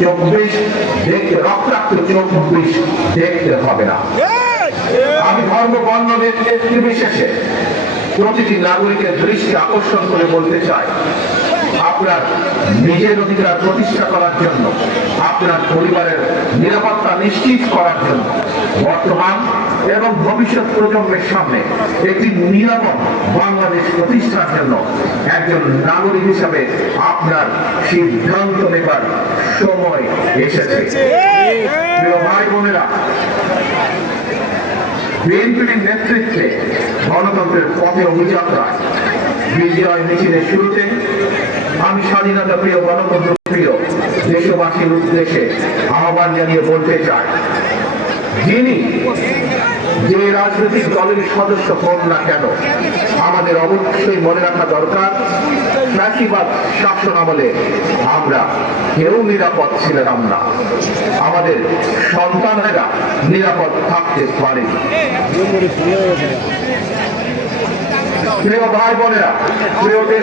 চব্বিশ দেখতে রক্তাক্ত 24 দেখতে হবে না। আমি ধর্ম বর্ণ নির্বিশেষে প্রতিটি নাগরিকের দৃষ্টি আকর্ষণ করে বলতে চাই, আপনার নিজের অধিকার প্রতিষ্ঠা করার জন্য, আপনার পরিবারের নিরাপত্তা নিশ্চিত করার জন্য, বর্তমান এবং ভবিষ্যৎ প্রজন্মের সামনে একটি নিরাপদ বাংলাদেশ প্রতিষ্ঠার জন্য একজন নাগরিক হিসাবে আপনার সিদ্ধান্ত নেবার সময় এসেছে। প্রিয় ভাই বোনেরা, বিএনপির নেতৃত্বে গণতন্ত্রের পথে অভিযাত্রায় বিজয় মিছিলের শুরুতে আমি স্বাধীনতা প্রিয়, গণতন্ত্র প্রিয় দেশবাসীর উদ্দেশ্যে আহ্বান জানিয়ে বলতে চাই, যিনি যে রাজনৈতিক দলের সদস্য হন না কেন, আমাদের অবশ্যই মনে রাখা দরকার, ফ্যাসিবাদ শাসন আমলে আমরা কেউ নিরাপদ ছিলাম না, আমাদের সন্তানেরা নিরাপদ থাকতে পারে। প্রিয় ভাই বোনেরা, প্রিয় দেশ